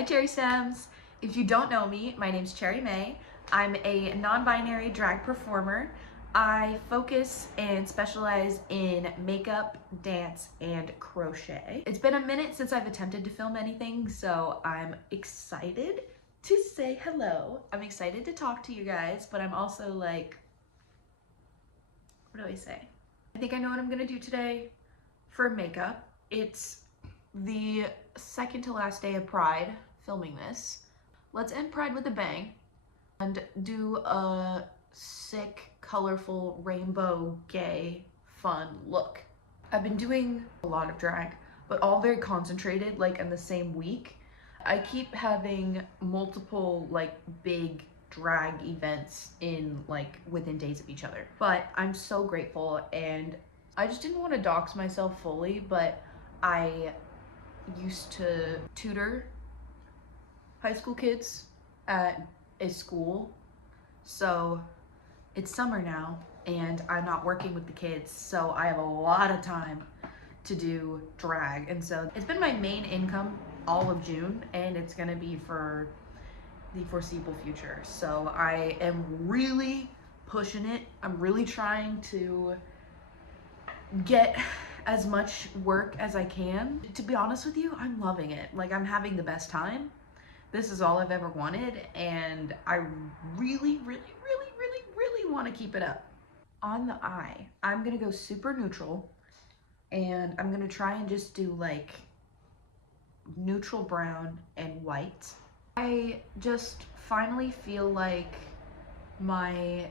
Hi Cherry Stems! If you don't know me, my name's Cherry May. I'm a non-binary drag performer. I focus and specialize in makeup, dance, and crochet. It's been a minute since I've attempted to film anything, so I'm excited to say hello. I'm excited to talk to you guys, but I'm also like, what do I say? I think I know what I'm gonna do today for makeup. It's the second to last day of Pride, filming this. Let's end Pride with a bang and do a sick, colorful, rainbow, gay, fun look. I've been doing a lot of drag, but all very concentrated, like in the same week. I keep having multiple like big drag events in like within days of each other, but I'm so grateful, and I just didn't want to dox myself fully, but I used to tutor high school kids at a school, so it's summer now and I'm not working with the kids, so I have a lot of time to do drag, and so it's been my main income all of June, and it's gonna be for the foreseeable future. So I am really pushing it. I'm really trying to get as much work as I can. To be honest with you, I'm loving it. Like, I'm having the best time. This is all I've ever wanted, and I really want to keep it up. On the eye, I'm gonna go super neutral, and I'm gonna try and just do like neutral brown and white. I just finally feel like my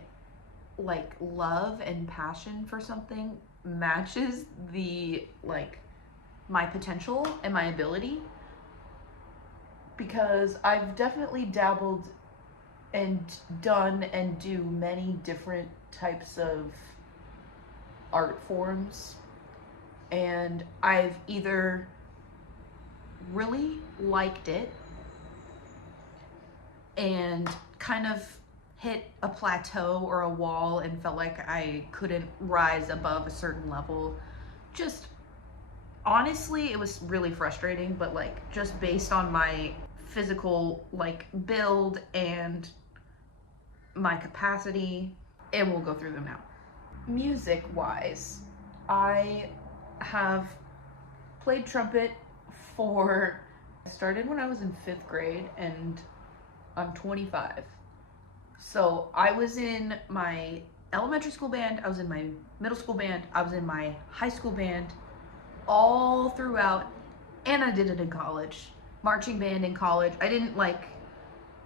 like love and passion for something matches the like my potential and my ability, because I've definitely dabbled and done and do many different types of art forms, and I've either really liked it and kind of hit a plateau or a wall and felt like I couldn't rise above a certain level. Just honestly, it was really frustrating, but like just based on my physical like build and my capacity, and we'll go through them now. Music wise, I have played trumpet I started when I was in 5th grade, and I'm 25. So I was in my elementary school band, I was in my middle school band, I was in my high school band, all throughout, and I did it in college. Marching band in college.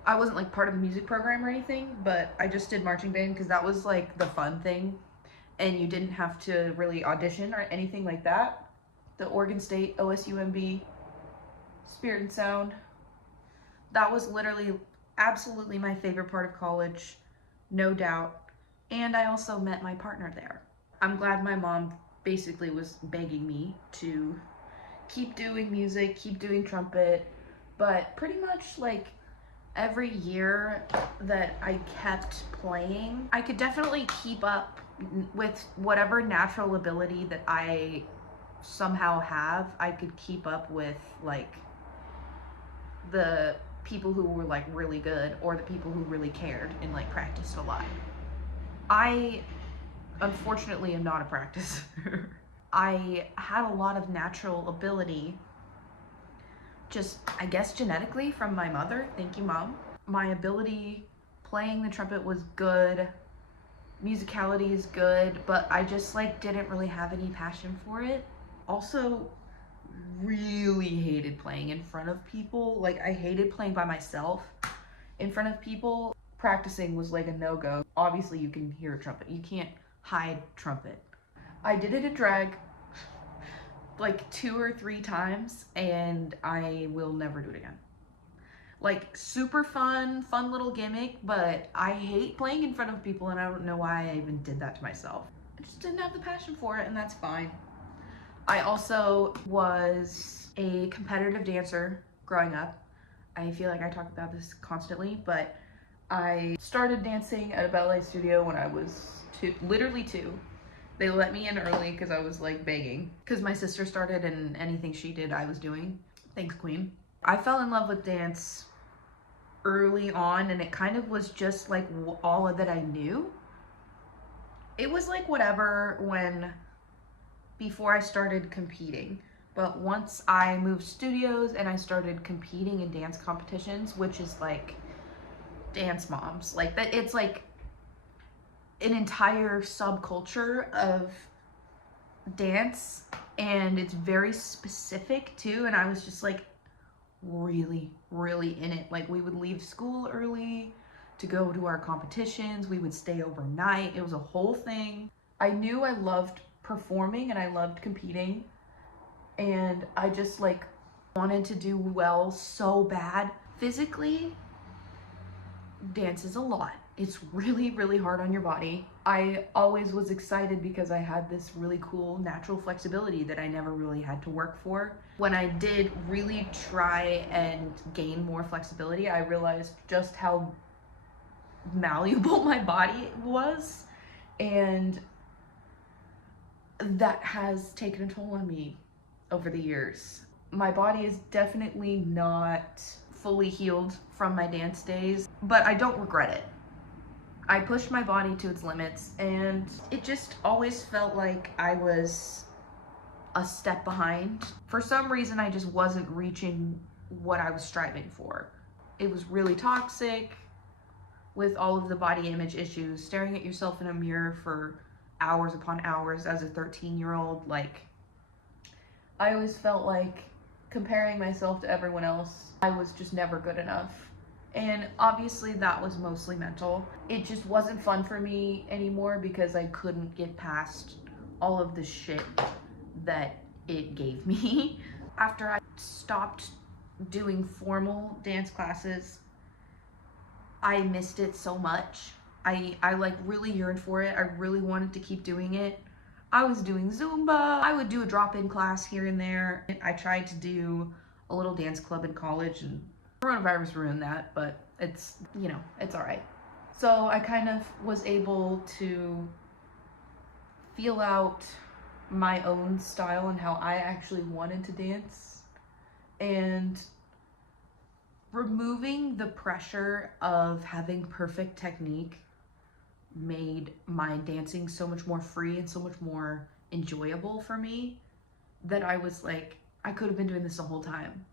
I wasn't like part of the music program or anything, but I just did marching band because that was like the fun thing, and you didn't have to really audition or anything like that. The Oregon State, OSUMB, Spirit and Sound, that was literally absolutely my favorite part of college, no doubt. And I also met my partner there. I'm glad my mom basically was begging me to keep doing music, keep doing trumpet, but pretty much like every year that I kept playing, I could definitely keep up with whatever natural ability that I somehow have. I could keep up with like the people who were like really good, or the people who really cared and like practiced a lot. I unfortunately am not a practicer. I had a lot of natural ability, just I guess genetically from my mother. Thank you, Mom. My ability playing the trumpet was good, musicality is good, but I just like didn't really have any passion for it. Also, really hated playing in front of people. Like, I hated playing by myself in front of people. Practicing was like a no-go. Obviously you can hear a trumpet, you can't hide trumpet. I did it in drag like 2 or 3 times, and I will never do it again. Like, super fun little gimmick, but I hate playing in front of people, and I don't know why I even did that to myself. I just didn't have the passion for it, and that's fine. I also was a competitive dancer growing up. I feel like I talk about this constantly, but I started dancing at a ballet studio when I was literally 2. They let me in early because I was like begging, because my sister started, and anything she did I was doing. Thanks, Queen. I fell in love with dance early on, and it kind of was just like all that I knew. It was like whatever before I started competing. But once I moved studios and I started competing in dance competitions, which is like Dance Moms, like that, it's like an entire subculture of dance, and it's very specific too. And I was just like really in it. Like, we would leave school early to go to our competitions, we would stay overnight, it was a whole thing. I knew I loved performing and I loved competing, and I just like wanted to do well so bad. Physically, dance is a lot. It's really hard on your body. I always was excited because I had this really cool natural flexibility that I never really had to work for. When I did really try and gain more flexibility, I realized just how malleable my body was, and that has taken a toll on me over the years. My body is definitely not fully healed from my dance days, but I don't regret it. I pushed my body to its limits, and it just always felt like I was a step behind. For some reason, I just wasn't reaching what I was striving for. It was really toxic with all of the body image issues, staring at yourself in a mirror for hours upon hours as a 13-year-old. Like, I always felt like comparing myself to everyone else, I was just never good enough. And obviously that was mostly mental. It just wasn't fun for me anymore because I couldn't get past all of the shit that it gave me. After I stopped doing formal dance classes, I missed it so much. I like really yearned for it. I really wanted to keep doing it. I was doing Zumba. I would do a drop-in class here and there. I tried to do a little dance club in college, and coronavirus ruined that, but it's, you know, it's all right. So I kind of was able to feel out my own style and how I actually wanted to dance, and removing the pressure of having perfect technique made my dancing so much more free and so much more enjoyable for me that I was like, I could have been doing this the whole time.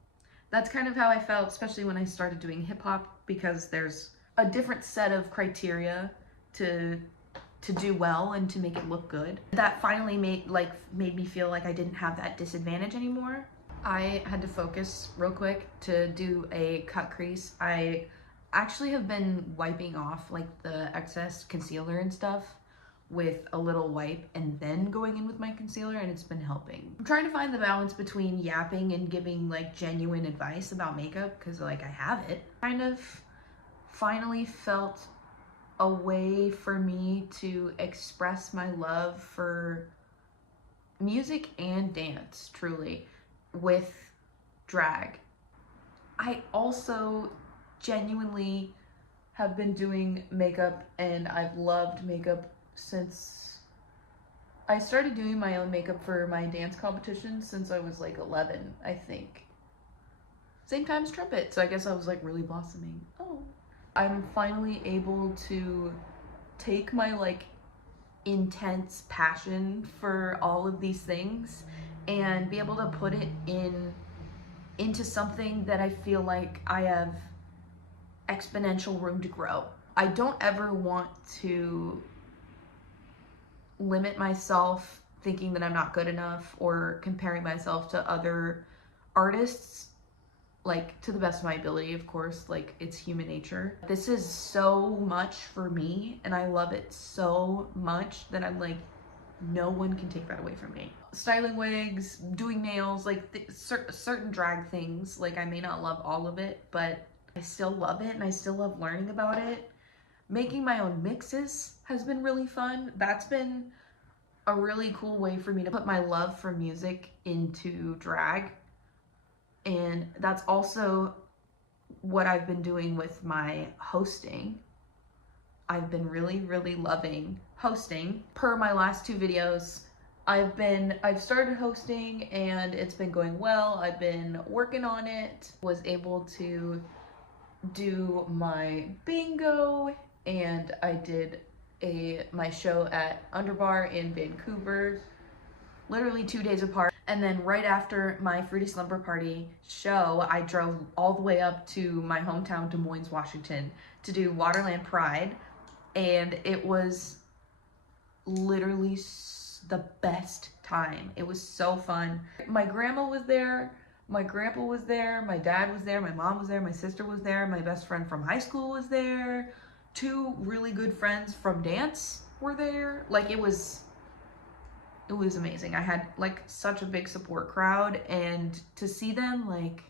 That's kind of how I felt, especially when I started doing hip hop, because there's a different set of criteria to do well and to make it look good. That finally made me feel like I didn't have that disadvantage anymore. I had to focus real quick to do a cut crease. I actually have been wiping off like the excess concealer and stuff with a little wipe and then going in with my concealer, and it's been helping. I'm trying to find the balance between yapping and giving like genuine advice about makeup, because like I have it. Kind of finally felt a way for me to express my love for music and dance, truly, with drag. I also genuinely have been doing makeup, and I've loved makeup since I started doing my own makeup for my dance competition since I was like 11, I think. Same time as trumpet, so I guess I was like really blossoming. Oh. I'm finally able to take my like intense passion for all of these things and be able to put it into something that I feel like I have exponential room to grow. I don't ever want to limit myself thinking that I'm not good enough or comparing myself to other artists, like to the best of my ability, of course, like it's human nature. This is so much for me and I love it so much that I'm like, no one can take that away from me. Styling wigs, doing nails, like certain drag things, like I may not love all of it, but I still love it and I still love learning about it. Making my own mixes has been really fun. That's been a really cool way for me to put my love for music into drag. And that's also what I've been doing with my hosting. I've been really loving hosting. Per my last two videos, I've started hosting and it's been going well. I've been working on it. Was able to do my bingo, and I did my show at Underbar in Vancouver, literally 2 days apart. And then right after my Fruity Slumber Party show, I drove all the way up to my hometown, Des Moines, Washington, to do Waterland Pride, and it was literally the best time. It was so fun. My grandma was there, my grandpa was there, my dad was there, my mom was there, my sister was there, my best friend from high school was there, 2 really good friends from dance were there. Like, it was amazing. I had like such a big support crowd, and to see them, like,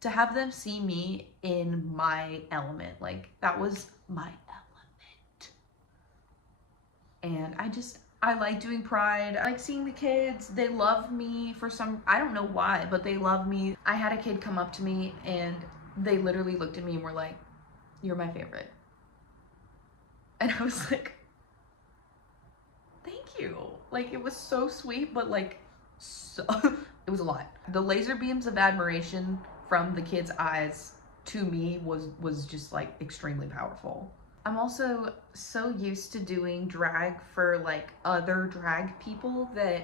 to have them see me in my element, like, that was my element. And I like doing Pride. I like seeing the kids. They love me for some, I don't know why, but they love me. I had a kid come up to me and they literally looked at me and were like, "You're my favorite." And I was like, "Thank you." Like, it was so sweet, but like, so, it was a lot. The laser beams of admiration from the kids' eyes to me was just like extremely powerful. I'm also so used to doing drag for like other drag people that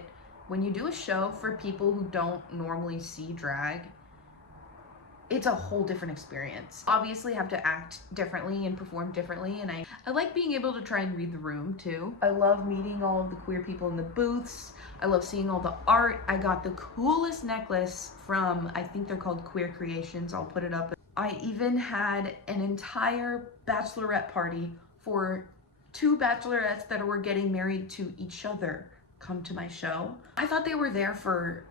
when you do a show for people who don't normally see drag, it's a whole different experience. Obviously, I have to act differently and perform differently, and I like being able to try and read the room too. I love meeting all of the queer people in the booths. I love seeing all the art. I got the coolest necklace from, I think they're called Queer Creations. I'll put it up. I even had an entire bachelorette party for 2 bachelorettes that were getting married to each other come to my show. I thought they were there for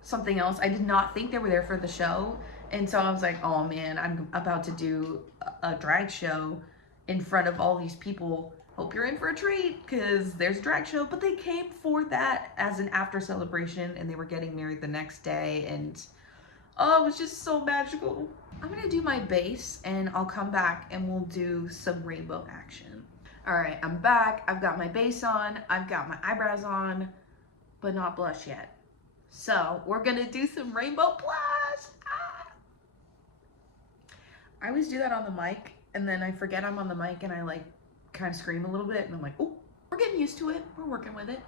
something else. I did not think they were there for the show. And so I was like, oh man, I'm about to do a drag show in front of all these people. Hope you're in for a treat, because there's a drag show. But they came for that as an after celebration, and they were getting married the next day, and oh, it was just so magical. I'm gonna do my base and I'll come back and we'll do some rainbow action. All right, I'm back. I've got my base on, I've got my eyebrows on, but not blush yet. So we're gonna do some rainbow blush. Ah! I always do that on the mic, and then I forget I'm on the mic and I like kind of scream a little bit, and I'm like, oh, we're getting used to it. We're working with it.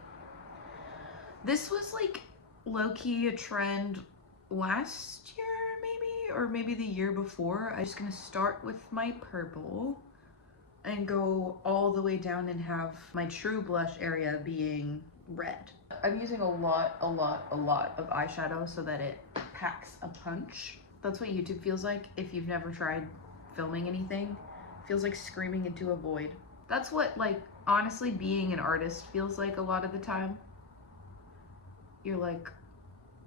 This was like low-key a trend last year, maybe, or maybe the year before. I'm just gonna start with my purple and go all the way down and have my true blush area being red. I'm using a lot of eyeshadow so that it packs a punch. That's what YouTube feels like if you've never tried filming anything. It feels like screaming into a void. That's what, like, honestly being an artist feels like a lot of the time. You're like,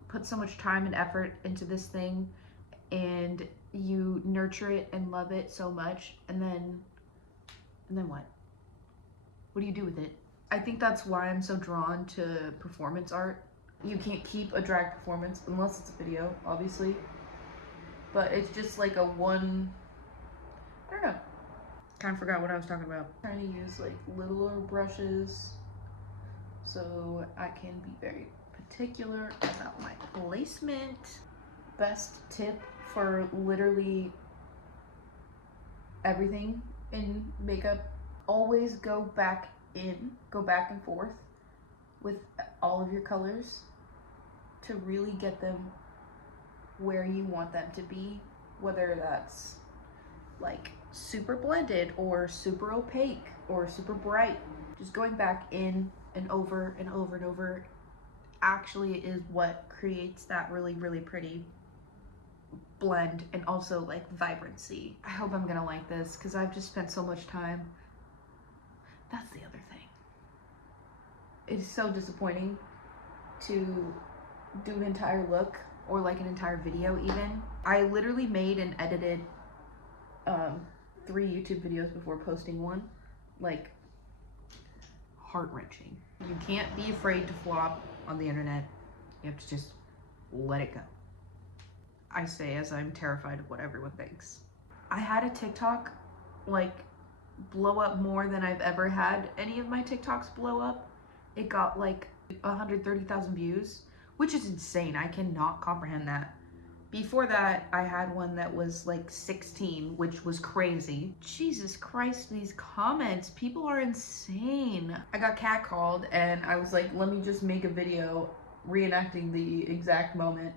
put so much time and effort into this thing, and you nurture it and love it so much, and then what? What do you do with it? I think that's why I'm so drawn to performance art. You can't keep a drag performance unless it's a video, obviously, but it's just like a one, I don't know. Kind of forgot what I was talking about. I'm trying to use like littler brushes so I can be very particular about my placement. Best tip for literally everything in makeup, always go back and forth with all of your colors to really get them where you want them to be, whether that's like super blended or super opaque or super bright. Just going back in and over and over and over actually is what creates that really pretty blend, and also like vibrancy. I hope I'm gonna like this because I've just spent so much time. That's the other thing. It's so disappointing to do an entire look or like an entire video even. I literally made and edited 3 YouTube videos before posting one. Like, heart-wrenching. You can't be afraid to flop on the internet. You have to just let it go. I say as I'm terrified of what everyone thinks. I had a TikTok like blow up more than I've ever had any of my TikToks blow up. It got like 130,000 views, which is insane. I cannot comprehend that. Before that, I had one that was like 16, which was crazy. Jesus Christ, these comments, people are insane. I got catcalled and I was like, let me just make a video reenacting the exact moment,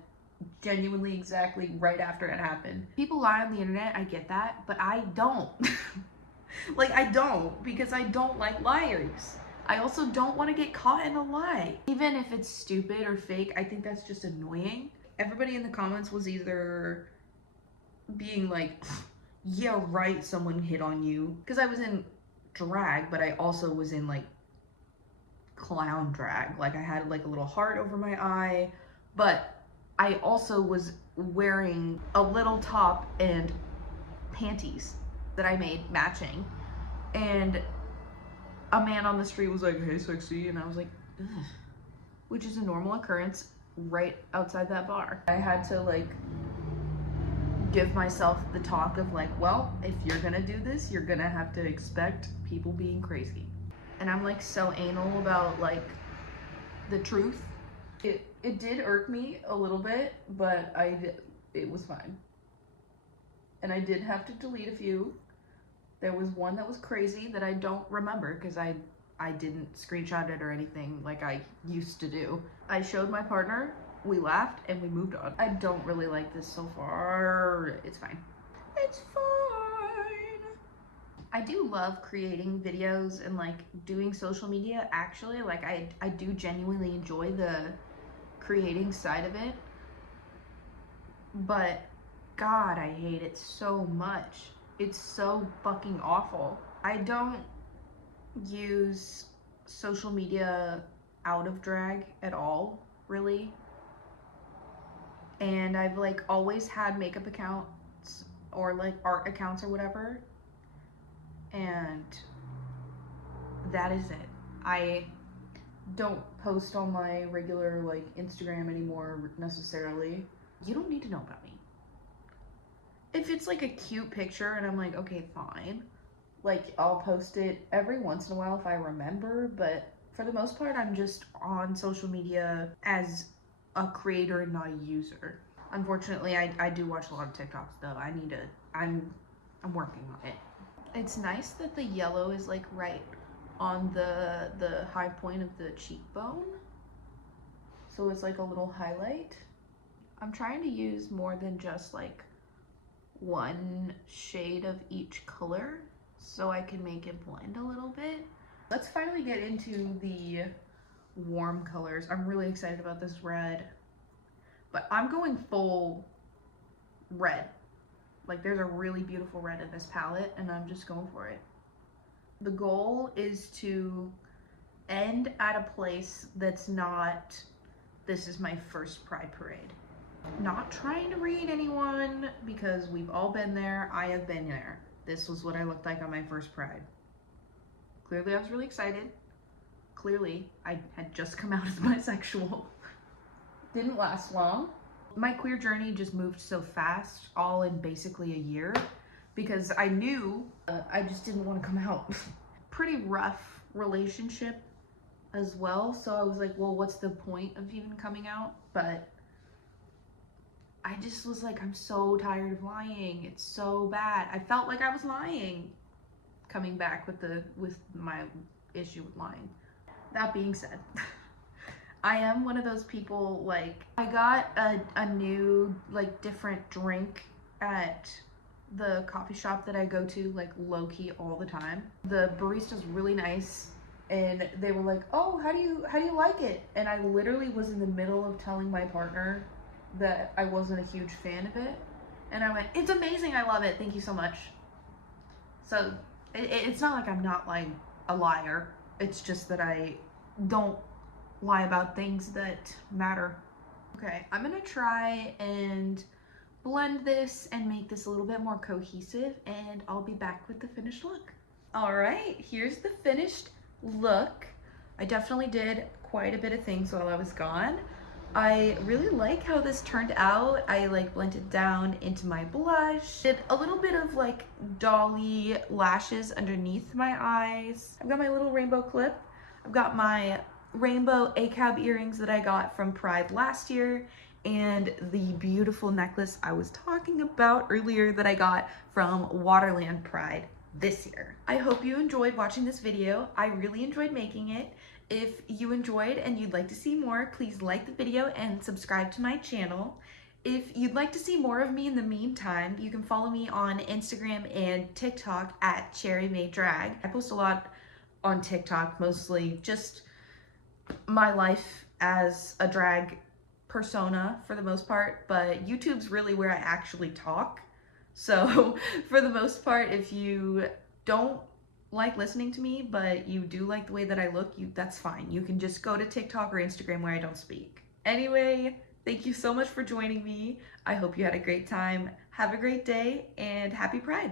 genuinely exactly right after it happened. People lie on the internet, I get that, but I don't. Like, I don't, because I don't like liars. I also don't want to get caught in a lie. Even if it's stupid or fake, I think that's just annoying. Everybody in the comments was either being like, yeah, right, someone hit on you. Because I was in drag, but I also was in like clown drag. Like I had like a little heart over my eye, but I also was wearing a little top and panties that I made matching. And a man on the street was like, hey, sexy. And I was like, ugh. Which is a normal occurrence right outside that bar. I had to like give myself the talk of like, well, if you're gonna do this, you're gonna have to expect people being crazy. And I'm like so anal about like the truth. It did irk me a little bit, but it was fine. And I did have to delete a few. There was one that was crazy that I don't remember because I didn't screenshot it or anything like I used to do. I showed my partner, we laughed, and we moved on. I don't really like this so far. It's fine. It's fine. I do love creating videos and like doing social media actually. Like I do genuinely enjoy the creating side of it. But God, I hate it so much. It's so fucking awful. I don't use social media out of drag at all, really. And I've like always had makeup accounts or like art accounts or whatever. And that is it. I don't post on my regular like Instagram anymore necessarily. You don't need to know about me. If it's like a cute picture and I'm like, okay, fine. Like I'll post it every once in a while if I remember, but for the most part, I'm just on social media as a creator and not a user. Unfortunately, I do watch a lot of TikToks though. I'm working on it. It's nice that the yellow is like right on the high point of the cheekbone. So it's like a little highlight. I'm trying to use more than just like one shade of each color so I can make it blend a little bit. Let's finally get into the warm colors. I'm really excited about this red, but I'm going full red. Like there's a really beautiful red in this palette and I'm just going for it. The goal is to end at a place that's not, this is my first Pride Parade. Not trying to read anyone because we've all been there. I have been there. This was what I looked like on my first Pride. Clearly I was really excited. Clearly I had just come out as bisexual. Didn't last long. My queer journey just moved so fast, all in basically a year, because I knew I just didn't want to come out. Pretty rough relationship as well, so I was like, well, what's the point of even coming out? But I just was like, I'm so tired of lying. It's so bad. I felt like I was lying coming back with my issue with lying. That being said, I am one of those people, like, I got a new, like, different drink at the coffee shop that I go to, like, low-key all the time. The barista's really nice, and they were like, oh, how do you like it? And I literally was in the middle of telling my partner that I wasn't a huge fan of it, and I went, it's amazing, I love it, thank you so much. So it's not like I'm not like a liar, it's just that I don't lie about things that matter. Okay, I'm gonna try and blend this and make this a little bit more cohesive, and I'll be back with the finished look. All right, here's the finished look. I definitely did quite a bit of things while I was gone. I really like how this turned out. I like blended down into my blush, did a little bit of like dolly lashes underneath my eyes. I've got my little rainbow clip. I've got my rainbow ACAB earrings that I got from Pride last year, and the beautiful necklace I was talking about earlier that I got from Waterland Pride this year. I hope you enjoyed watching this video. I really enjoyed making it. If you enjoyed and you'd like to see more, please like the video and subscribe to my channel. If you'd like to see more of me in the meantime, you can follow me on Instagram and TikTok at Cherry May Drag. I post a lot on TikTok, mostly just my life as a drag persona for the most part, but YouTube's really where I actually talk. So for the most part, if you don't like listening to me, but you do like the way that I look, that's fine. You can just go to TikTok or Instagram where I don't speak. Anyway, thank you so much for joining me. I hope you had a great time. Have a great day and happy Pride.